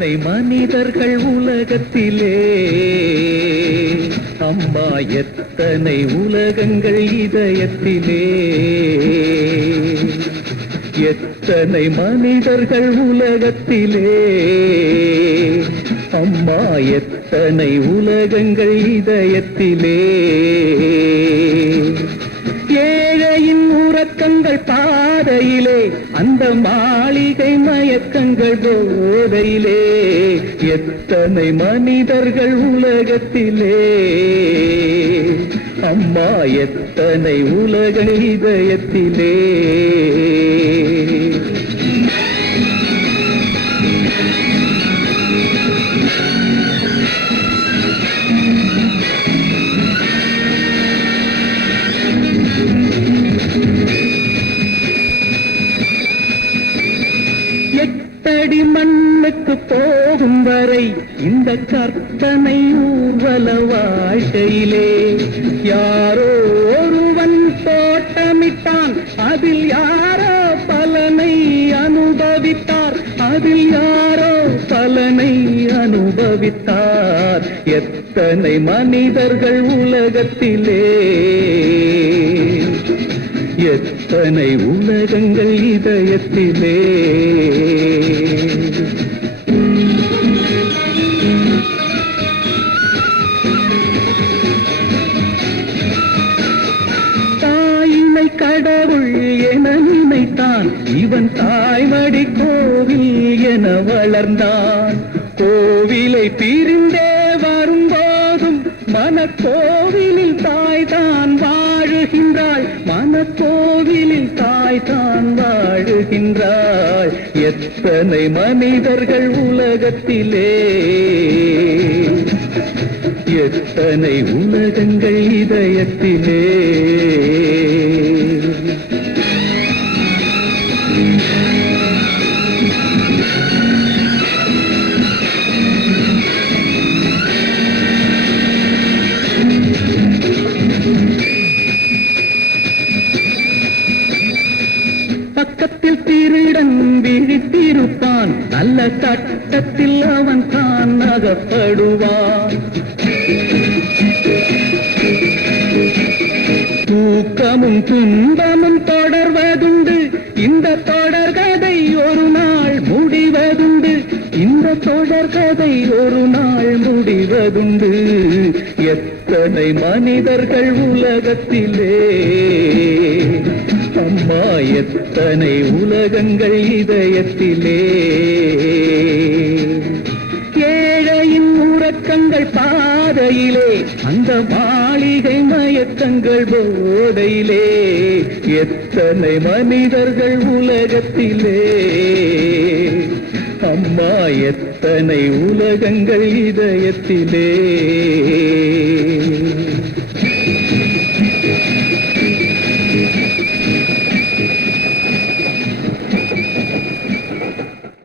எத்தனை மனிதர்கள் உலகத்திலே, அம்மா எத்தனை உலகங்கள் இதயத்திலே. எத்தனை மனிதர்கள் உலகத்திலே, அம்மா எத்தனை உலகங்கள் இதயத்திலே. ஏழையின் உறக்கங்கள் பாதையிலே, அந்த மாளிகை மயக்கங்கள் போதையிலே. எத்தனை மனிதர்கள் உலகத்திலே, அம்மா எத்தனை உலக இதயத்திலே. எட்டடி மண்ணுக்கு போகும் வரை இந்த கற்பனை ஊர்வல வாழ்க்கையிலே, யாரோ ஒருவன் தோட்டமிட்டான், அதில் யாரோ பலனை அனுபவித்தார், அதில் யாரோ பலனை அனுபவித்தார். எத்தனை மனிதர்கள் உலகத்திலே, எத்தனை உலகங்கள் இதயத்திலே. தாயினை கடவுள் என நினைத்தான், இவன் தாய்மடி கோவில் என வளர்ந்தான். கோவிலை பிரிந்தே வரும்போதும் மனக்கோவிலில் தாய்தான் வாழுகின்றாள், மனக்கோவிலில் தாய்தான் வாழுகின்றாள். எத்தனை மனிதர்கள் உலகத்திலே, எத்தனை உலகங்கள் இதயத்திலே. பக்கத்தில் திருடன் விழித்திருப்பான், நல்ல சட்டத்தில் அவன் தான் அகப்படுவான். தூக்கமும் துன்பமும் தொடர்வதுண்டு, இந்த தொடர்கதை ஒரு நாள் முடிவதுண்டு, இந்த தொடர்கதை ஒரு நாள் முடிவதுண்டு. எத்தனை மனிதர்கள் உலகத்திலே, அம்மா எத்தனை உலகங்கள் இதயத்திலே. ஏழையின் உறக்கங்கள் பாதையிலே, அந்த மாளிகை மயக்கங்கள் போதையிலே. எத்தனை மனிதர்கள் உலகத்திலே, அம்மா எத்தனை உலகங்கள் இதயத்திலே.